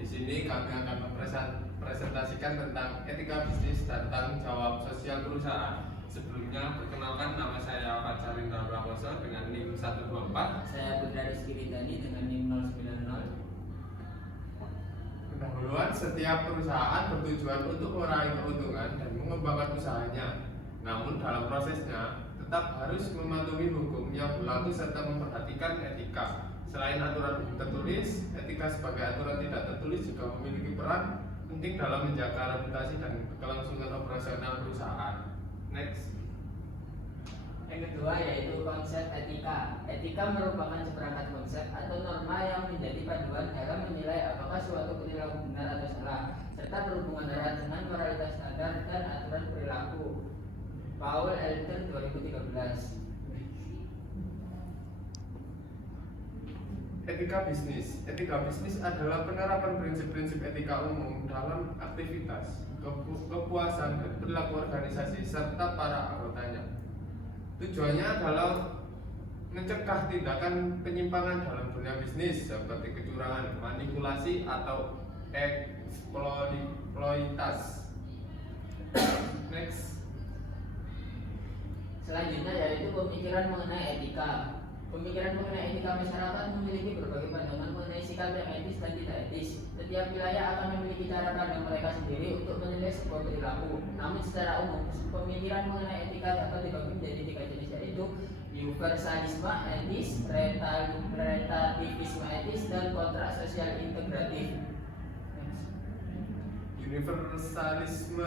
Di sini kami akan mempresentasikan tentang etika bisnis dan tanggung jawab sosial perusahaan. Sebelumnya, perkenalkan, nama saya Fajar Indra Prakoso dengan NIM 124. Saya Putra Rizky Ridani dengan NIM 090. Pendahuluan, setiap perusahaan bertujuan untuk meraih keuntungan dan mengembangkan usahanya. Namun dalam prosesnya tetap harus mematuhi hukum yang berlaku serta memperhatikan etika. Selain aturan hukum tertulis, etika sebagai aturan tidak tertulis juga memiliki peran penting dalam menjaga reputasi dan kelangsungan operasional perusahaan. Next. Yang kedua yaitu konsep etika. Etika merupakan seperangkat konsep atau norma yang menjadi panduan dalam menilai apakah suatu perilaku benar atau salah, serta berhubungan erat dengan moralitas standar dan aturan perilaku. Paul Elton 2013. Etika bisnis. Etika bisnis adalah penerapan prinsip-prinsip etika umum dalam aktivitas, kepuasan, dan perilaku organisasi serta para anggotanya. Tujuannya adalah mencegah tindakan penyimpangan dalam dunia bisnis seperti kecurangan, manipulasi, atau eksploitasi. Next. Selanjutnya yaitu pemikiran mengenai etika. Pemikiran mengenai etika masyarakat memiliki berbagai pandangan mengenai sikap yang etis dan tidak etis. Setiap wilayah akan memiliki cara pandang mereka sendiri untuk menilai sebuah perilaku. Namun secara umum, pemikiran mengenai etika dapat dibagi menjadi tiga jenis, yaitu universalisme etis, relativisme etis, dan kontrak sosial integratif. Universalisme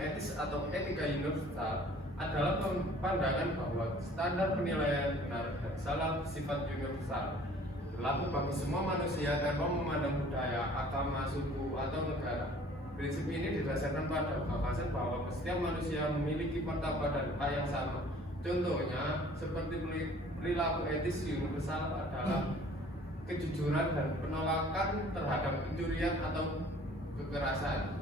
etis atau etika universal adalah pandangan bahwa standar penilaian benar dan salah sifat universal berlaku bagi semua manusia tanpa memandang budaya, agama, suku, atau negara. Prinsip ini didasarkan pada gagasan bahwa setiap manusia memiliki martabat dan hak yang sama. Contohnya, seperti perilaku etis universal adalah kejujuran dan penolakan terhadap pencurian atau kekerasan.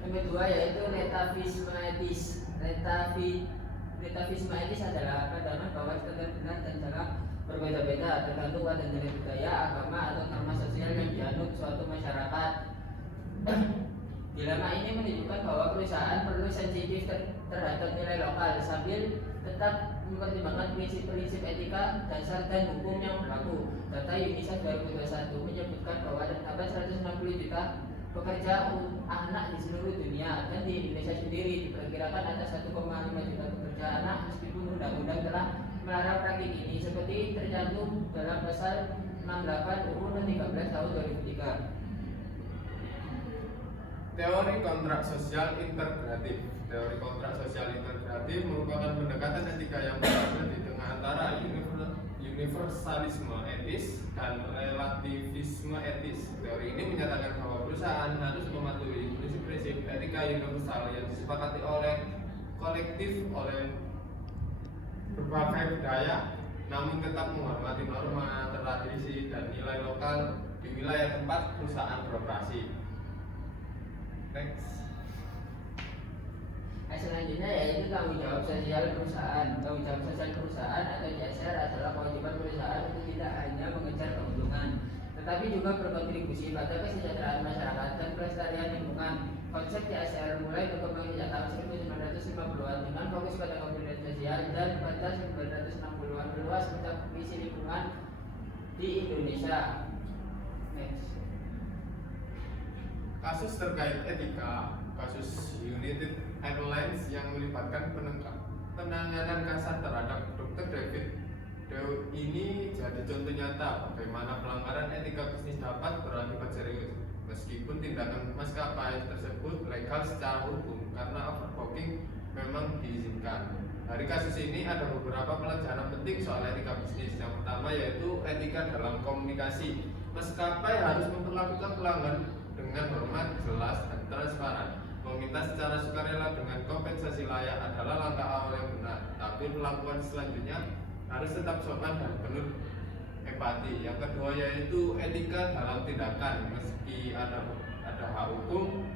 Yang kedua yaitu relativisme etis. Relativisme etis adalah pandangan bahwa standar benar dan salah berbeda-beda tergantung pada nilai budaya, agama, atau norma sosial yang dianut suatu masyarakat. Dilema ini menunjukkan bahwa perusahaan perlu sensitif terhadap nilai lokal sambil tetap mempertimbangkan prinsip-prinsip etika, dasar, dan hukum yang berlaku. Data UNICEF 2021 menyebutkan bahwa terdapat 160 juta pekerja anak di seluruh dunia, dan di Indonesia sendiri diperkirakan ada 1,5 juta pekerja anak, meskipun undang-undang telah melarang praktik ini seperti tercantum dalam pasal 68 UU No 13 tahun 2003. Teori kontrak sosial integratif. Teori kontrak sosial integratif merupakan pendekatan etika yang berada di tengah antara universalisme etis dan relativisme etis. Teori ini menyatakan bahwa perusahaan harus mematuhi prinsip-prinsip etika universal yang disepakati oleh kolektif oleh berbagai budaya, namun tetap menghormati norma, tradisi, dan nilai lokal di wilayah tempat perusahaan beroperasi. Next. Selanjutnya yaitu tanggung jawab sosial perusahaan. Tanggung jawab sosial perusahaan atau CSR adalah kewajiban perusahaan untuk tidak hanya mengejar keuntungan, tetapi juga berkontribusi pada kesejahteraan masyarakat dan pelestarian lingkungan. Konsep CSR mulai berkembang sejak tahun 1950-an dengan fokus pada kemudian sosial, dan pada 1960-an meluas mencakup visi lingkungan di Indonesia. Next. Kasus terkait etika, kasus United Airlines yang melibatkan penanganan kasar terhadap Dr. David Dew ini jadi contoh nyata bagaimana pelanggaran etika bisnis dapat berakibat serius. Meskipun tindakan maskapai tersebut legal secara hukum karena overbooking memang diizinkan. Dari kasus ini ada beberapa pelajaran penting soal etika bisnis. Yang pertama yaitu etika dalam komunikasi. Maskapai harus memperlakukan pelanggan dengan hormat, jelas, dan transparan. Meminta secara sukarela dengan kompensasi layak adalah langkah awal yang benar, tapi perlakuan selanjutnya harus tetap sopan dan penuh empati. Yang kedua yaitu etika dalam tindakan. Meski ada hak hukum,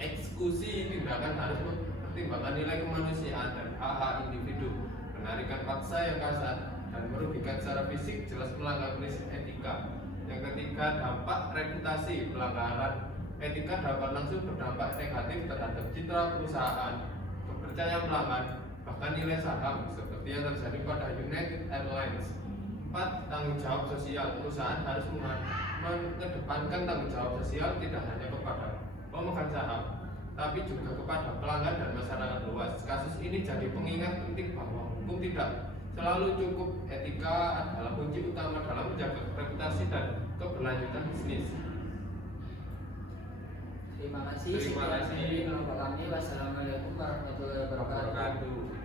eksekusi tindakan harus mempertimbangkan nilai kemanusiaan dan hak-hak individu. Penarikan paksa yang kasar dan merugikan secara fisik jelas melanggar prinsip etika. Yang ketiga, dampak reputasi. Pelanggaran etika dapat langsung berdampak negatif terhadap citra perusahaan, kepercayaan pelanggan, bahkan nilai saham seperti yang terjadi pada United Airlines. 4. Tanggung jawab sosial. Perusahaan harus mengedepankan tanggung jawab sosial tidak hanya kepada pemegang saham, tapi juga kepada pelanggan dan masyarakat luas. Kasus ini jadi pengingat penting bahwa hukum tidak selalu cukup. Etika adalah kunci utama dalam menjaga reputasi dan keberlanjutan bisnis. Terima kasih. Terima kasih. Sekian dari kelompok kami. Wassalamualaikum warahmatullahi wabarakatuh.